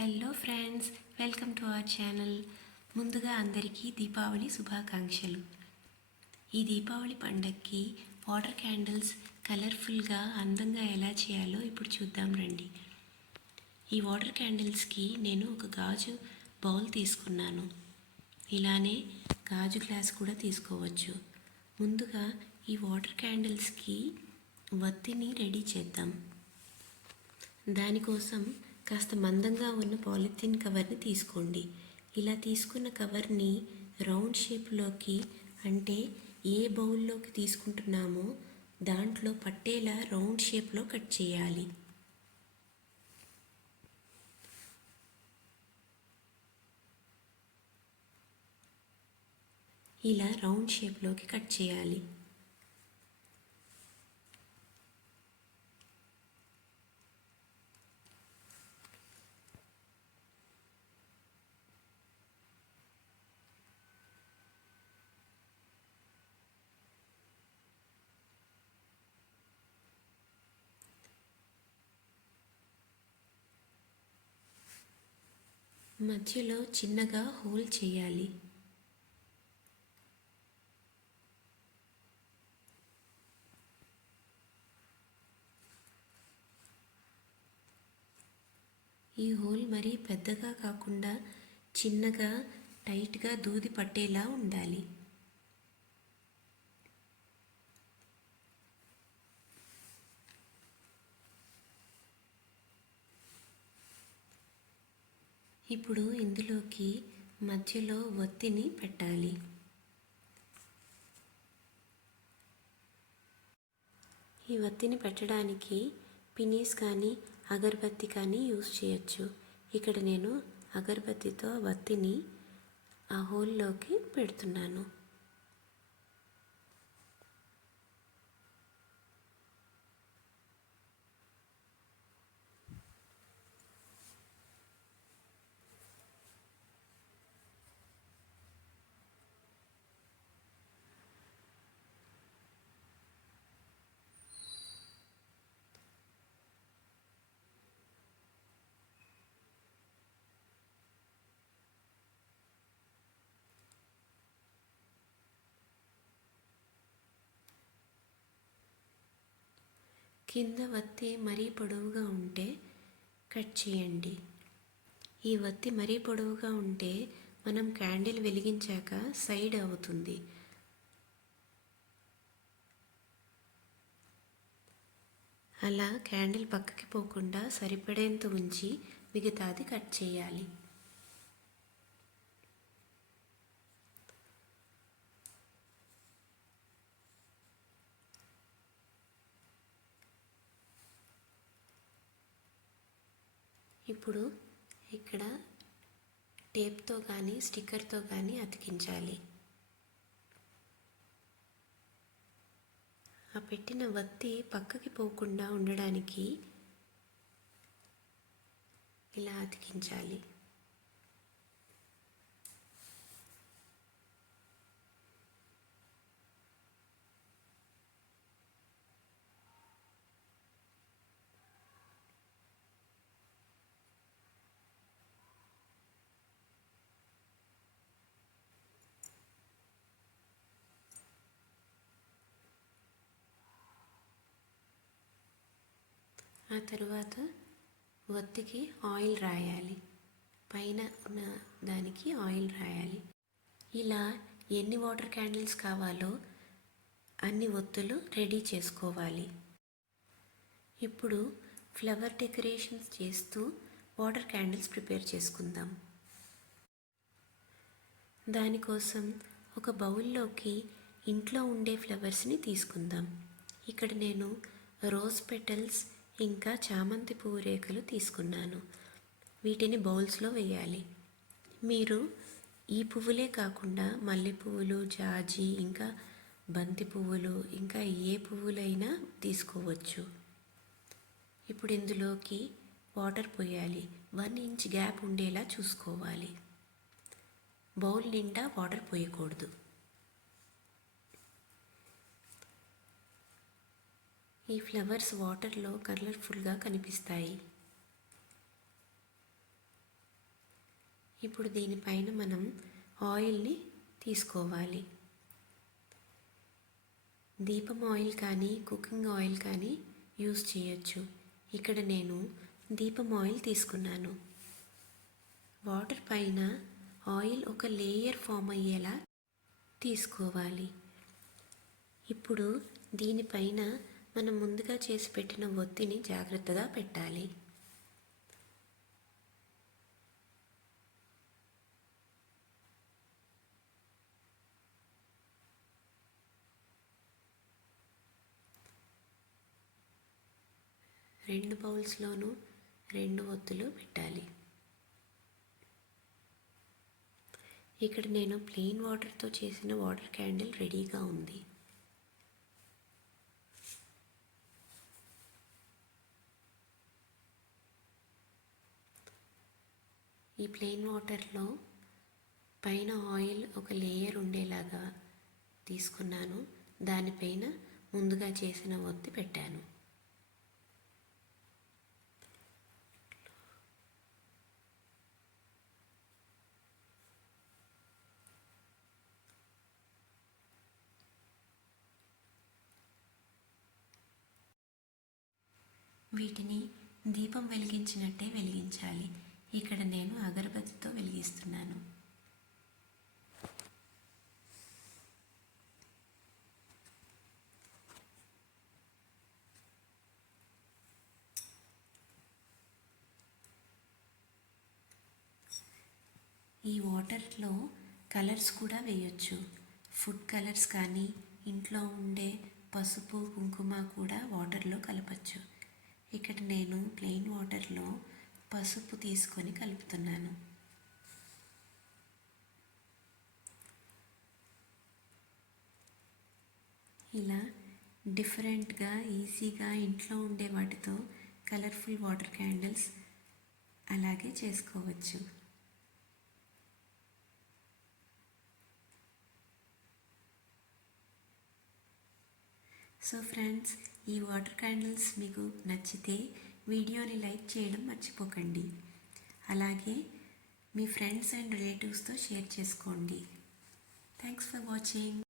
Hello friends, welcome to our channel. ముందుగా అందరికీ దీపావళి శుభాకాంక్షలు. ఈ దీపావళి పండగకి వాటర్ క్యాండిల్స్ కలర్ఫుల్గా అందంగా ఎలా చేయాలో ఇప్పుడు చూద్దాం రండి. ఈ వాటర్ క్యాండిల్స్కి నేను ఒక గాజు బౌల్ తీసుకున్నాను. ఇలానే గాజు గ్లాస్ కూడా తీసుకోవచ్చు. ముందుగా ఈ వాటర్ క్యాండిల్స్కి వత్తిని రెడీ చేద్దాం. దానికోసం కాస్త మందంగా ఉన్న పాలిథిన్ కవర్ని తీసుకోండి. ఇలా తీసుకున్న కవర్ని రౌండ్ షేప్లోకి, అంటే ఏ బౌల్లోకి తీసుకుంటున్నామో దాంట్లో పట్టేలా రౌండ్ షేప్లో కట్ చేయాలి. ఇలా రౌండ్ షేప్లోకి కట్ చేయాలి. మధ్యలో చిన్నగా హోల్ చేయాలి. ఈ హోల్ మరీ పెద్దగా కాకుండా చిన్నగా టైట్గా దూది పట్టేలా ఉండాలి. ఇప్పుడు ఇందులోకి మధ్యలో ఒత్తిని పెట్టాలి. ఈ ఒత్తిని పెట్టడానికి పినీస్ కానీ అగరబత్తి కానీ యూజ్ చేయొచ్చు. ఇక్కడ నేను అగరబత్తితో ఒత్తిని ఆ హోల్లోకి పెడుతున్నాను. కింద వత్తి మరీ పొడవుగా ఉంటే కట్ చేయండి. ఈ వత్తి మరీ పొడవుగా ఉంటే మనం క్యాండిల్ వెలిగించాక సైడ్ అవుతుంది. అలా క్యాండిల్ పక్కకి పోకుండా సరిపడేంత ఉంచి మిగతాది కట్ చేయాలి. ఇప్పుడు ఇక్కడ టేప్తో కానీ స్టిక్కర్తో కానీ అతికించాలి. ఆ పెట్టిన వత్తి పక్కకి పోకుండా ఉండడానికి ఇలా అతికించాలి. ఆ తరువాత వత్తికి ఆయిల్ రాయాలి. పైన ఉన్న దానికి ఆయిల్ రాయాలి. ఇలా ఎన్ని వాటర్ క్యాండిల్స్ కావాలో అన్ని ఒత్తులు రెడీ చేసుకోవాలి. ఇప్పుడు ఫ్లవర్ డెకరేషన్స్ చేస్తూ వాటర్ క్యాండిల్స్ ప్రిపేర్ చేసుకుందాం. దానికోసం ఒక బౌల్లోకి ఇంట్లో ఉండే ఫ్లవర్స్ని తీసుకుందాం. ఇక్కడ నేను రోజ్ పెటల్స్ ఇంకా చామంతి పువ్వు రేఖలు తీసుకున్నాను. వీటిని బౌల్స్లో వేయాలి. మీరు ఈ పువ్వులే కాకుండా మల్లె పువ్వులు, జాజి, ఇంకా బంతి పువ్వులు, ఇంకా ఏ పువ్వులైనా తీసుకోవచ్చు. ఇప్పుడు ఇందులోకి వాటర్ పోయాలి. 1 ఇంచ్ గ్యాప్ ఉండేలా చూసుకోవాలి. బౌల్ నిండా వాటర్ పోయకూడదు. ఈ ఫ్లవర్స్ వాటర్లో కలర్ఫుల్గా కనిపిస్తాయి. ఇప్పుడు దీనిపైన మనం ఆయిల్ని తీసుకోవాలి. దీపం ఆయిల్ కానీ కుకింగ్ ఆయిల్ కానీ యూస్ చేయొచ్చు. ఇక్కడ నేను దీపం ఆయిల్ తీసుకున్నాను. వాటర్ పైన ఆయిల్ ఒక లేయర్ ఫామ్ అయ్యేలా తీసుకోవాలి. ఇప్పుడు దీనిపైన మనం ముందుగా చేసి పెట్టిన ఒత్తిని జాగ్రత్తగా పెట్టాలి. రెండు బౌల్స్లోనూ 2 ఒత్తులు పెట్టాలి. ఇక్కడ నేను ప్లెయిన్ వాటర్తో చేసిన వాటర్ క్యాండిల్ రెడీగా ఉంది. ఈ ప్లెయిన్ వాటర్లో పైన ఆయిల్ ఒక లేయర్ ఉండేలాగా తీసుకున్నాను. దానిపైన ముందుగా చేసిన ఒత్తి పెట్టాను. వీటిని దీపం వెలిగించినట్టే వెలిగించాలి. ఇక్కడ నేను అగరబత్తితో వెలిగిస్తున్నాను. ఈ వాటర్లో కలర్స్ కూడా వేయొచ్చు. ఫుడ్ కలర్స్ కానీ ఇంట్లో ఉండే పసుపు కుంకుమ కూడా వాటర్లో కలపచ్చు. ఇక్కడ నేను ప్లెయిన్ వాటర్లో పసుపు తీసుకొని కలుపుతున్నాను. ఇలా డిఫరెంట్గా ఈజీగా ఇంట్లో ఉండే వాటితో కలర్ఫుల్ వాటర్ క్యాండిల్స్ అలాగే చేసుకోవచ్చు. సో ఫ్రెండ్స్, ఈ వాటర్ క్యాండిల్స్ మీకు నచ్చితే వీడియోని లైక్ చేయడం మర్చిపోకండి. అలాగే మీ ఫ్రెండ్స్ అండ్ రిలేటివ్స్తో షేర్ చేసుకోండి. Thanks for watching.